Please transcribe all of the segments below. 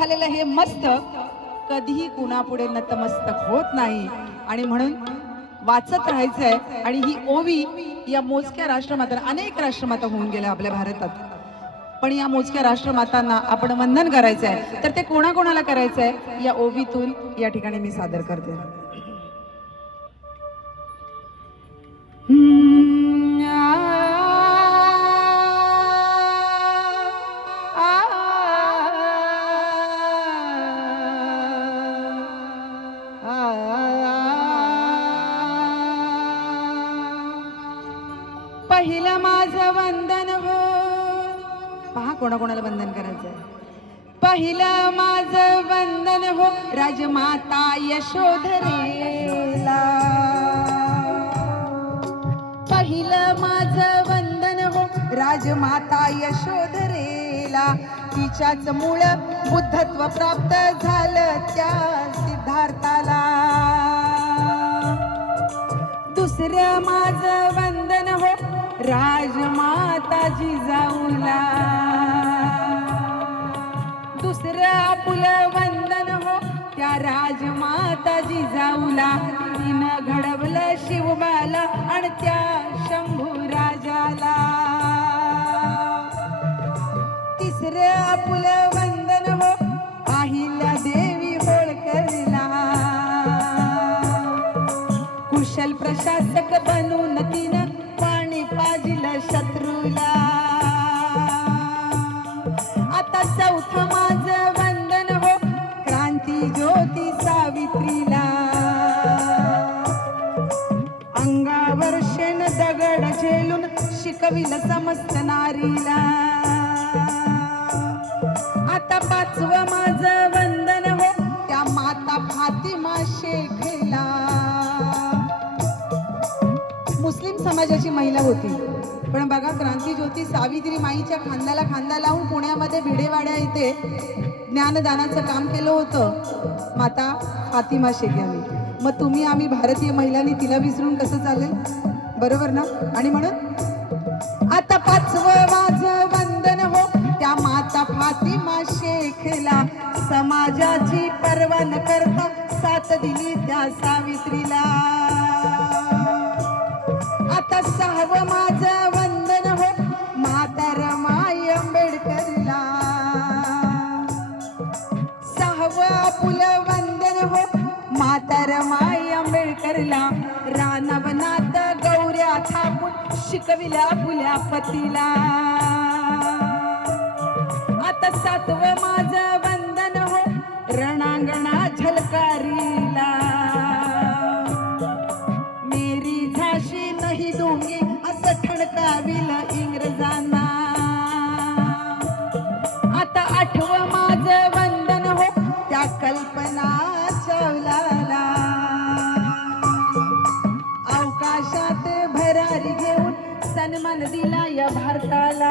झालेलं हे मस्तक कधीही कुणापुढे नतमस्तक होत नाही आणि म्हणून वाचत राहायचंय. आणि ही ओवी या मोजक्या राष्ट्रमाता, अनेक राष्ट्रमाता होऊन गेल्या आपल्या भारतात, पण या मोजक्या राष्ट्रमातांना आपण वंदन करायचंय. तर ते कोणाकोणाला करायचंय या ओवीतून या ठिकाणी मी सादर करते. पहिलं माझं वंदन हो, पहा कोणाकोणाला वंदन करायचंय. पहिलं माझं वंदन हो राजमाता यशोधरेला. पहिलं माझं वंदन हो राजमाता यशोधरेला. तिच्याच मूळ बुद्धत्व प्राप्त झालं त्या सिद्धार्थाला. दुसरं माझं वंदन हो राजमाता जिजाऊला. दुसरं आपुलं वंदन हो त्या राजमाता जिजाऊला. तिनं घडवलं शिवबाला आणि त्या शंभू राजाला. तिसरं आपुलं वंदन हो अहिल्या देवी होळकरला. कुशल प्रशासक बनून तिनं पाणी पाजिलं शत्रूला. आता चौथं माझं वंदन हो क्रांती ज्योती सावित्रीला. अंगावर शेण दगड झेलून शिकविलं समस्त नारीला. आता पाचवं माझं वंदन हो त्या माता फातिमा शेखला. मुस्लिम समाजाची महिला होती, पण बघा क्रांती ज्योती सावित्री माईच्या खांद्याला खांदा लावून पुण्यामध्ये भिडेवाड्या इथे ज्ञानदानाचं काम केलं होतं माता फातिमा शेख यांनी. मग तुम्ही आम्ही भारतीय महिलांनी तिला विसरून कसं चालेल, बरोबर ना. आणि म्हणून आता पाचवं माझं वंदन हो त्या माता फातिमा शेखला. समाजाची पर्वा न करता साथ दिली त्या सावित्रीला. आता सहावं माझं वंदन हो माता रमाई आंबेडकरला. सहावं आपुलं वंदन हो माता रमाई आंबेडकरला. रानवनात गौऱ्या थापून शिकविल्या फुल्या पतीला. आता सातवं माझं वंदन हो रणांगणा झलकारीला. मेरी झाशी नाही दोंगी असं ठणकाविल इंग्रजांना. आता आठवं माझं वंदन हो त्या कल्पना चावलाला. अवकाशात भरारी घेऊन सन्मान दिला या भारताला.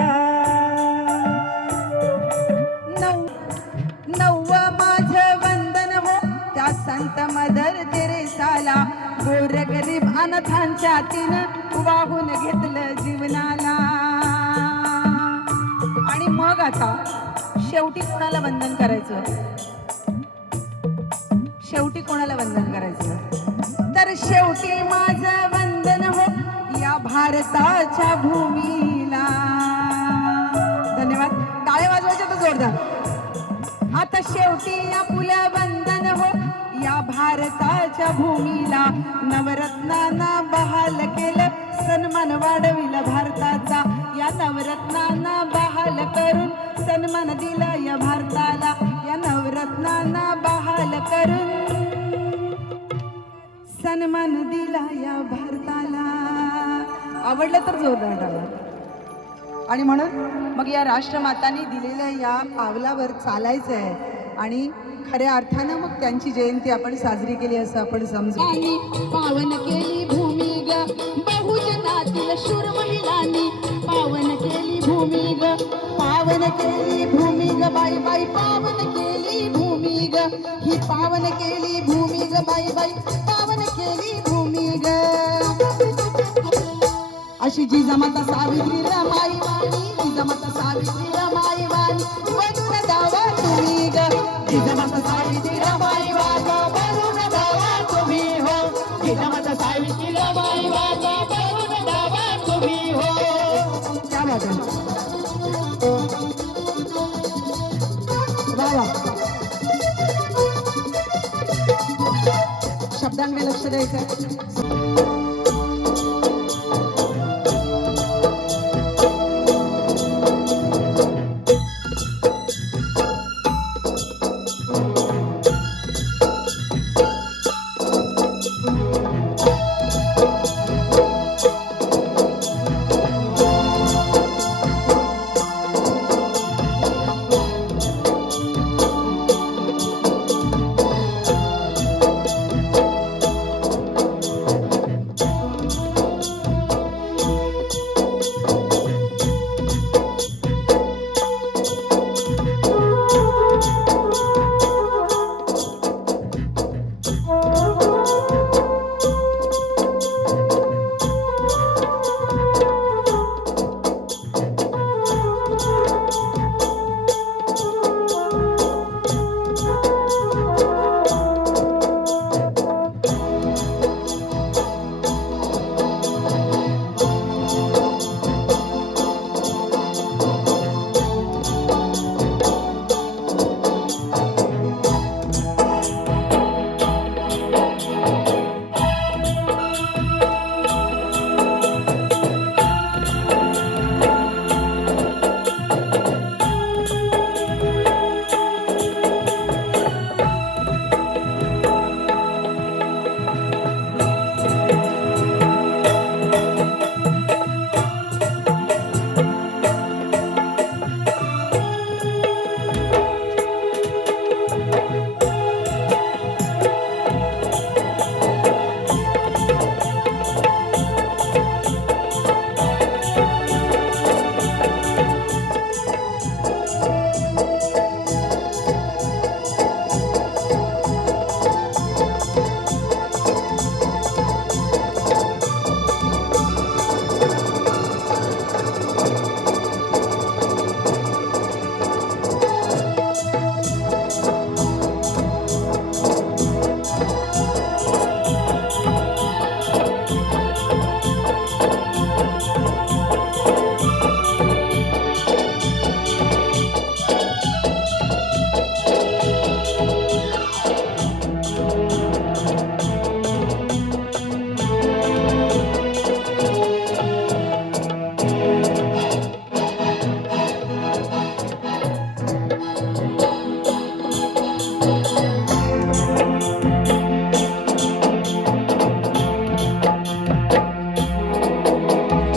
नववं माझं वंदन हो त्या संत मदर तेरेसाला. गोर गरीब अनाथांच्या तिनं वाहून घेतलं जीवनाला. आणि मग आता शेवटी कोणाला वंदन करायचं, शेवटी कोणाला वंदन करायचं, तर शेवटी माझं वंदन हो या भारताच्या भूमीला. धन्यवाद, टाळ्या वाजवायच्या तर जोरदार. आता शेवटी आपुलं वंदन हो या भारताच्या भूमीला. नवरत्नांना बहाल केलं सन्मान वाढविला भारताचा. या नवरत्नांना बहाल करून सन्मान दिला या भारताला. या नवरत्नांना बहाल करून सन्मान दिला या भारताला. आवडलं तर जोरदार टाळा. आणि म्हणून मग या राष्ट्रमातांनी दिलेल्या या पावलावर चालायचं आहे आणि खऱ्या अर्थानं मग त्यांची जयंती आपण साजरी केली असं आपण समजू. पावन केली भूमी ग बहुजनातील शूर महिलांनी. पावन केली भूमी ग, पावन केली भूमी ग बाई बाई. पावन केली भूमी ग, ही पावन केली भूमी ग बाई बाई. पावन केली भूमी ग. अशी जिजामाता सावित्री रमाई वाणी. जिजामाता सावित्री रमाई वाणी. म्हणून दावा तुम्ही ग शब्दांकडे लक्ष द्यायचं.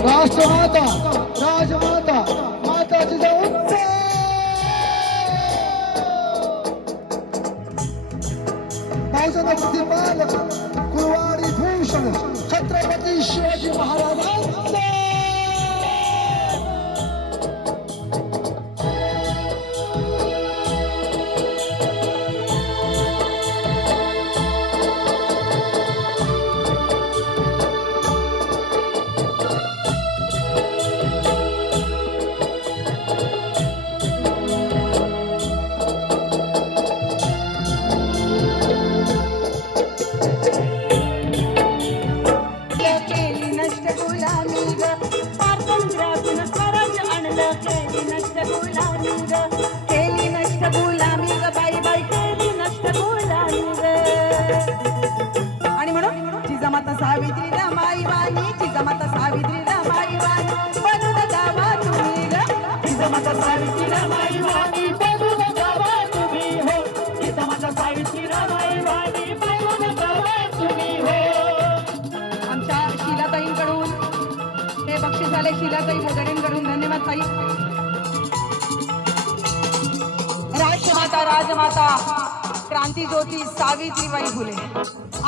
राष्ट्रमाता राजमाता माता जिजाऊ भाऊसाहेब प्रतिपालक कुळवाडी भूषण छत्रपती शिवाजी महाराजांचे केली नष्ट गुलामी ग बाई बाई केली नष्ट गुलामी ग. आणि म्हणून जिजामाता सावित्री रमाई वाणी जिजामाता सावित्री रमाई वाणी बनून जावा तुम्ही ग. जिजामाता सावित्री रमाई वाणी बनून जावा तुम्ही हो. जिजामाता सावित्री रमाई वाणी बनून जावा तुम्ही हो. आमच्या शीलाताईंकडून हे बक्षीस झाले शीलाताई मोदडेंकडून. धन्यवाद ताई. राजमाता राजमाता क्रांती ज्योती सावित्रीबाई फुले.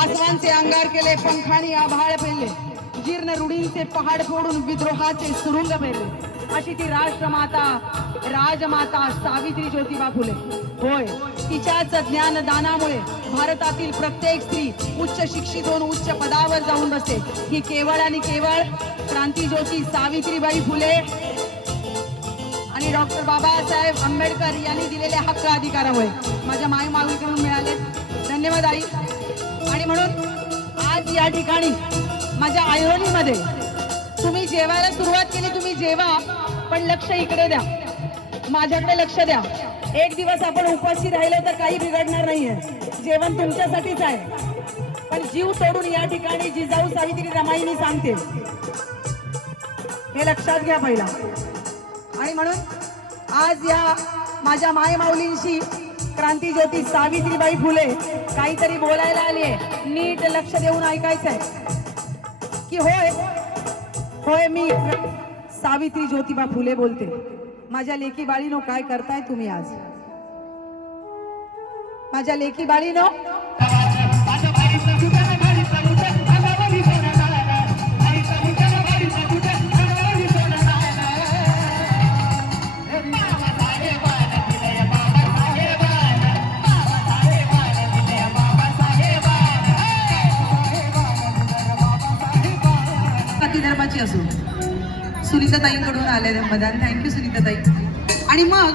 आसमानचे अंगार केले पंखानी आभाळ पेरले जीर्ण रूढींचे पहाड फोडून विद्रोहाचे सुरुंग पेरले अशी ती राष्ट्रमाता राजमाता सावित्री ज्योतिबा फुले. होय, तिच्याच ज्ञानदानामुळे भारतातील प्रत्येक स्त्री उच्च शिक्षित होऊन उच्च पदावर जाऊन बसते. ही केवळ आणि केवळ क्रांती ज्योती सावित्रीबाई फुले आणि डॉक्टर बाबासाहेब आंबेडकर यांनी दिलेल्या हक्क अधिकारामुळे माझ्या मायमाऊलीकडून मिळाले. धन्यवाद आई. आणि म्हणून आज या ठिकाणी माझ्या ऐरोलीमध्ये तुम्ही जेवायला सुरुवात केली. तुम्ही जेवा, पण लक्ष इकडे द्या, माझ्याकडे लक्ष द्या. एक दिवस आपण उपाशी राहिलो तर काही बिघडणार नाहीये. जेवण तुमच्यासाठीच आहे. पण जीव तोडून या ठिकाणी जिजाऊ सावित्री रमाई मी सांगते, हे लक्षात घ्या पहिला. आणि म्हणून आज या माझ्या मायमाऊलींशी क्रांती ज्योती सावित्रीबाई फुले काहीतरी बोलायला आली आहे. नीट लक्ष देऊन ऐकायचंय की होय होय मी सावित्री ज्योतिबा फुले बोलते. माझ्या लेकी बाळीनो, काय करताय तुम्ही आज? माझ्या लेकी बाळीनो, धर्माची असो, सुनीताताईंकडून आले मदान. थँक्यू सुनीताताई. आणि मग